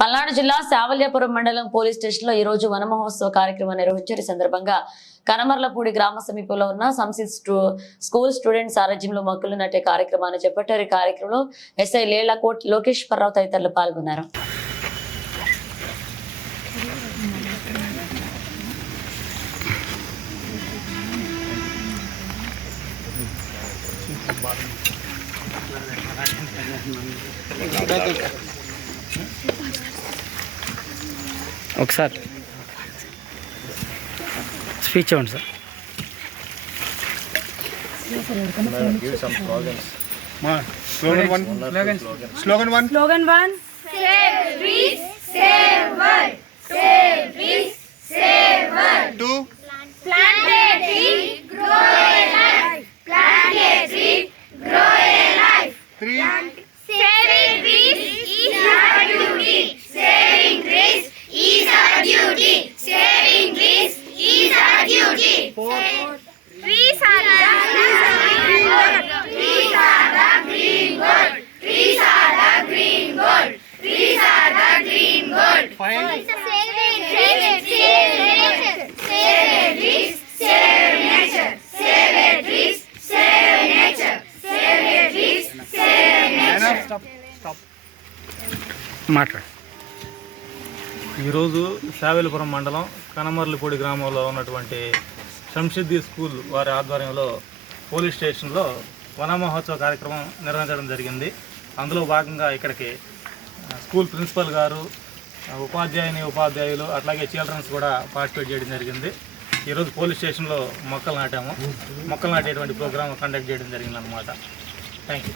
పల్నాడు జిల్లా శావల్యాపురం మండలం police station లో ఈ రోజు వన మహోత్సవ కార్యక్రమం నిర్వహించారు. ఈ సందర్భంగా కనమర్లపూడి గ్రామ సమీపంలో ఉన్న సంసిద్ స్కూల్ స్టూడెంట్స్ సారథ్యంలో మొక్కలు నాటే కార్యక్రమాన్ని చేపట్టారు. ఈ కార్యక్రమంలో ఎస్ఐ లేళ్లకోట్ లోకేశ్వరరావు తదితరులు పాల్గొన్నారు. ఒకసారి స్పీచ్ ఇవ్వండి sir. Slogan one. Save trees, save world. Save trees, save world. 2. Plant a tree, grow a life. Plant a tree, grow a life. 3. Saving trees is our duty. Saving trees is our duty. Saving trees is our duty. 4. Trees are the green gold. Trees are the green gold. Trees are the green gold. Trees are the green gold. 5. Saving trees, save nature. Save trees, save nature. Save trees, save nature. Save trees, save nature. Stop. మాట్లాడు. ఈరోజు శావల్యాపురం మండలం కనమర్లపూడి గ్రామంలో ఉన్నటువంటి సంసిద్ school వారి ఆధ్వర్యంలో police స్టేషన్లో వన మహోత్సవ కార్యక్రమం నిర్వహించడం జరిగింది. అందులో భాగంగా ఇక్కడికి స్కూల్ ప్రిన్సిపల్ గారు, ఉపాధ్యాయులు అట్లాగే చిల్డ్రన్స్ కూడా పార్టిసిపేట్ చేయడం జరిగింది. ఈరోజు పోలీస్ స్టేషన్లో మొక్కలు నాటాము. మొక్కలు నాటేటువంటి ప్రోగ్రాం కండక్ట్ చేయడం జరిగింది అన్నమాట. Thank you.